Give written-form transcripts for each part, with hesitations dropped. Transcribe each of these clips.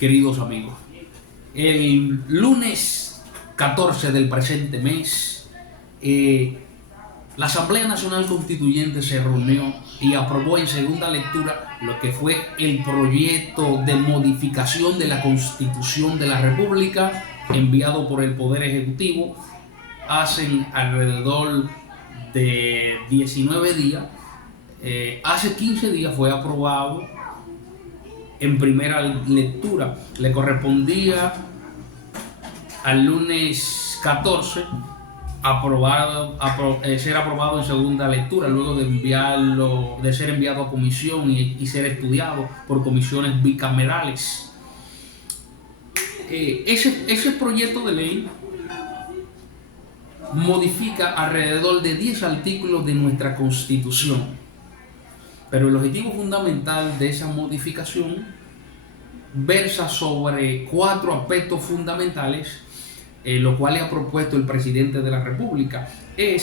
queridos amigos. El lunes 14 del presente mes, la Asamblea Nacional Constituyente se reunió y aprobó en segunda lectura lo que fue el proyecto de modificación de la Constitución de la República enviado por el Poder Ejecutivo hace alrededor de 19 días. Hace 15 días fue aprobado en primera lectura. Le correspondía al lunes 14 ser aprobado en segunda lectura, luego de ser enviado a comisión y ser estudiado por comisiones bicamerales. Ese proyecto de ley modifica alrededor de 10 artículos de nuestra Constitución. Pero el objetivo fundamental de esa modificación versa sobre 4 aspectos fundamentales, los cuales ha propuesto el presidente de la República. El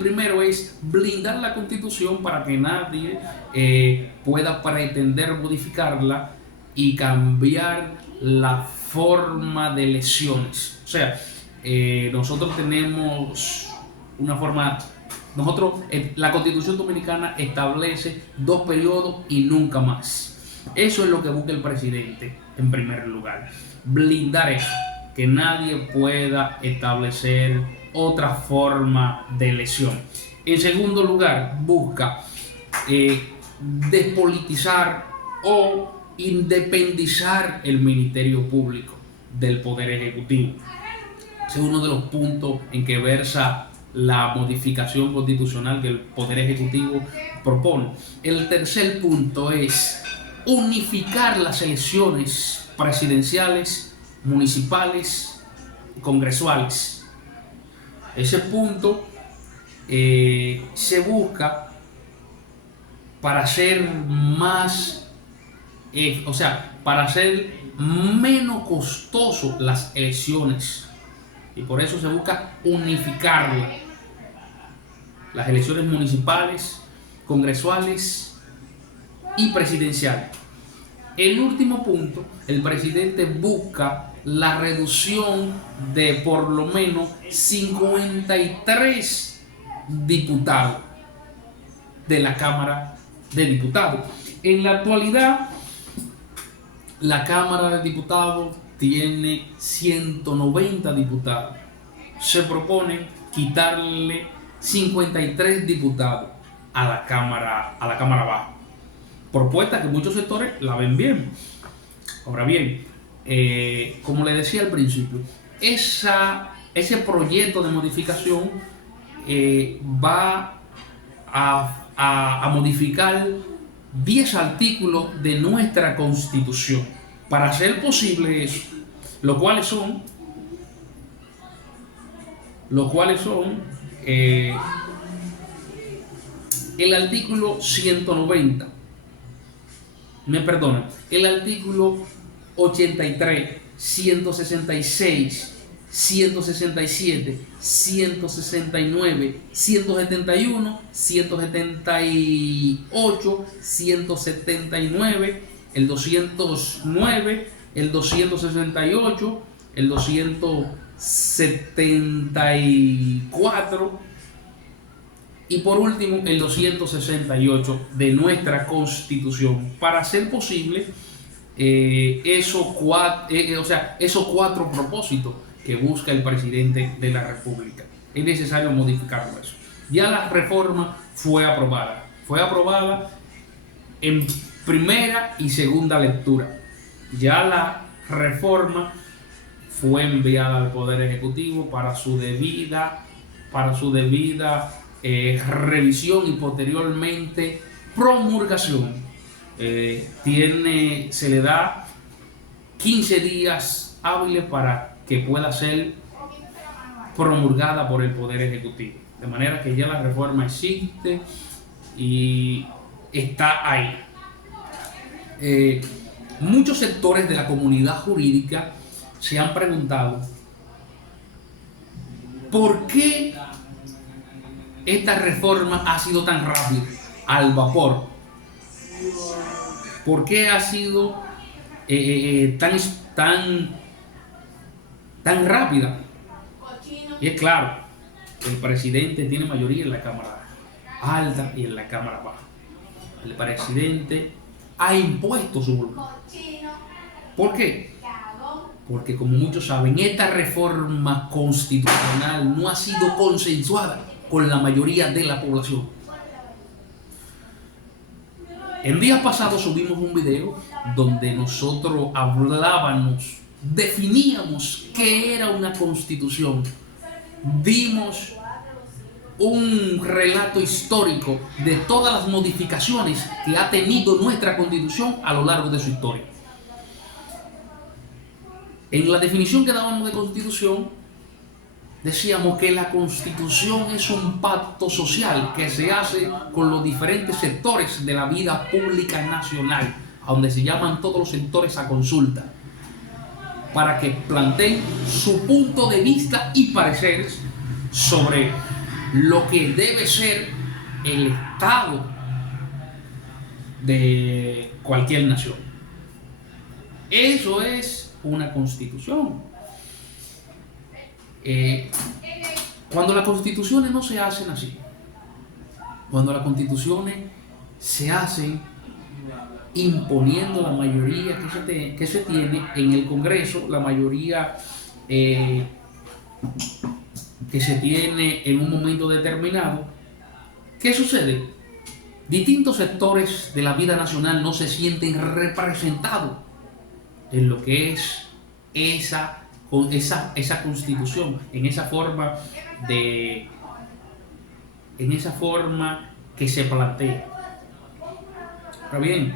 primero es blindar la Constitución para que nadie pueda pretender modificarla y cambiar la forma de elecciones. O sea, nosotros tenemos una forma... la Constitución Dominicana establece 2 periodos y nunca más. Eso es lo que busca el presidente en primer lugar. Blindar eso, que nadie pueda establecer otra forma de elección. En segundo lugar, busca despolitizar o independizar el Ministerio Público del Poder Ejecutivo. Ese es uno de los puntos en que versa la modificación constitucional que el Poder Ejecutivo propone. El tercer punto es unificar las elecciones presidenciales, municipales y congresuales. Ese punto se busca para hacer para hacer menos costoso las elecciones, y por eso se busca unificarlas. Las elecciones municipales, congresuales y presidenciales. El último punto, el presidente busca la reducción de por lo menos 53 diputados de la Cámara de Diputados. En la actualidad, la Cámara de Diputados tiene 190 diputados. Se propone quitarle 53 diputados a la Cámara Baja. Propuesta que muchos sectores la ven bien. Ahora bien, como les decía al principio, ese proyecto de modificación va a modificar 10 artículos de nuestra Constitución. Para hacer posible eso, los cuales son el artículo 190, el artículo 83, 166, 167, 169, 171, 178, 179, el 209, el 268, el 274 y por último el 268 de nuestra Constitución, para hacer posible esos 4 propósitos que busca el presidente de la República. Es necesario modificarlo eso. Ya la reforma fue aprobada en primera y segunda lectura. Ya la reforma fue enviada al Poder Ejecutivo para su debida revisión y posteriormente promulgación. Se le da 15 días hábiles para que pueda ser promulgada por el Poder Ejecutivo. De manera que ya la reforma existe y está ahí. Muchos sectores de la comunidad jurídica se han preguntado ¿por qué esta reforma ha sido tan rápida, al vapor? ¿Por qué ha sido tan, tan, tan rápida. Y es claro, el presidente tiene mayoría en la Cámara Alta y en la Cámara Baja. El presidente ha impuesto su voluntad. ¿Por qué? Porque, como muchos saben, esta reforma constitucional no ha sido consensuada con la mayoría de la población. El día pasado subimos un video donde nosotros hablábamos, definíamos qué era una constitución. Dimos un relato histórico de todas las modificaciones que ha tenido nuestra constitución a lo largo de su historia. En la definición que dábamos de constitución, decíamos que la constitución es un pacto social que se hace con los diferentes sectores de la vida pública nacional, a donde se llaman todos los sectores a consulta, para que planteen su punto de vista y pareceres sobre lo que debe ser el Estado de cualquier nación. Eso es una constitución. Cuando las constituciones no se hacen así, cuando las constituciones se hacen imponiendo la mayoría que se tiene en el Congreso, la mayoría que se tiene en un momento determinado, ¿qué sucede? Distintos sectores de la vida nacional no se sienten representados en lo que es esa constitución, en esa forma que se plantea. Ahora bien,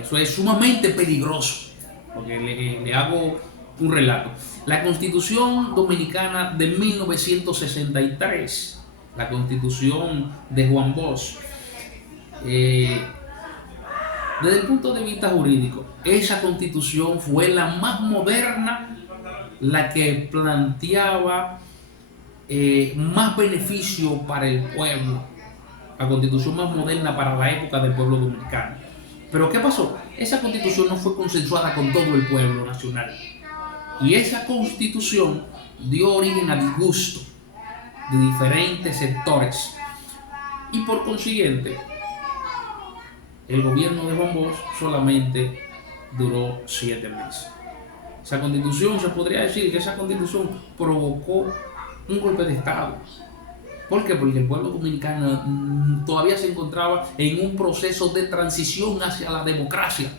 eso es sumamente peligroso, porque le hago un relato. La Constitución Dominicana de 1963, la Constitución de Juan Bosch, desde el punto de vista jurídico, esa Constitución fue la más moderna, la que planteaba más beneficio para el pueblo, la Constitución más moderna para la época del pueblo dominicano. Pero ¿qué pasó? Esa Constitución no fue consensuada con todo el pueblo nacional. Y esa Constitución dio origen a disgusto de diferentes sectores. Y por consiguiente, el gobierno de Juan Bosch solamente duró 7 meses. Esa Constitución, se podría decir que esa Constitución provocó un golpe de Estado. ¿Por qué? Porque el pueblo dominicano todavía se encontraba en un proceso de transición hacia la democracia.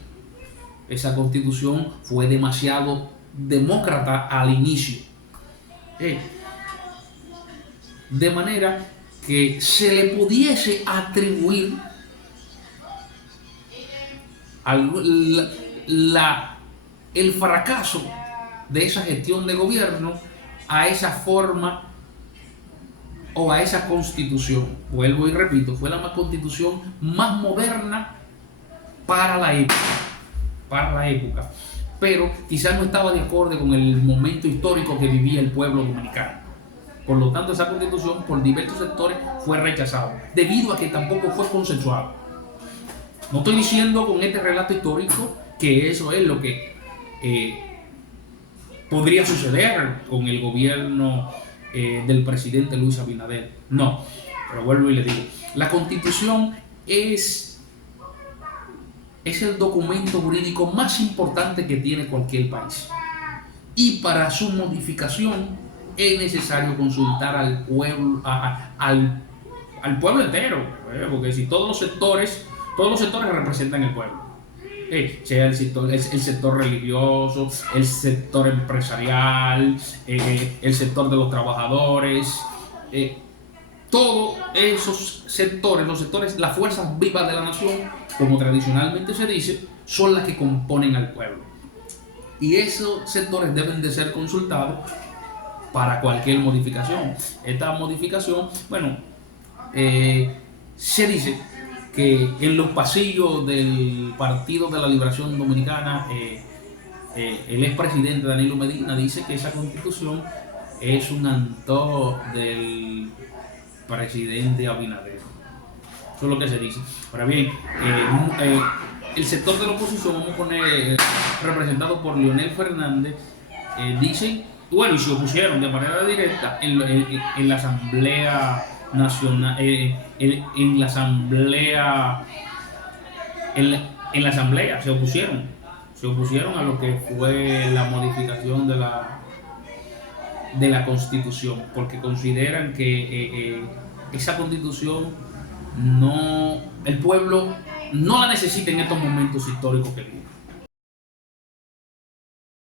Esa Constitución fue demasiado demócrata al inicio. De manera que se le pudiese atribuir el fracaso de esa gestión de gobierno a esa forma o a esa constitución. Vuelvo y repito, fue la constitución más moderna para la época, pero quizás no estaba de acuerdo con el momento histórico que vivía el pueblo dominicano. Por lo tanto, esa constitución por diversos sectores fue rechazada, debido a que tampoco fue consensuada. No estoy diciendo con este relato histórico que eso es lo que podría suceder con el gobierno del presidente Luis Abinader. No, pero vuelvo y le digo, la Constitución es el documento jurídico más importante que tiene cualquier país. Y para su modificación es necesario consultar al pueblo, al pueblo entero, porque si todos los sectores representan el pueblo. Sea el sector religioso, el sector empresarial, el sector de los trabajadores, todos esos sectores, las fuerzas vivas de la nación, como tradicionalmente se dice, son las que componen al pueblo. Y esos sectores deben de ser consultados para cualquier modificación. Esta modificación, se dice que en los pasillos del Partido de la Liberación Dominicana, el expresidente Danilo Medina dice que esa constitución es un antojo del presidente Abinader. Eso es lo que se dice. Ahora bien, el sector de la oposición, vamos a poner representado por Leonel Fernández, dicen, bueno, y se opusieron de manera directa en la Asamblea Nacional, en la Asamblea, en la Asamblea se opusieron a lo que fue la modificación de la Constitución, porque consideran que esa Constitución no, el pueblo no la necesita en estos momentos históricos que vive.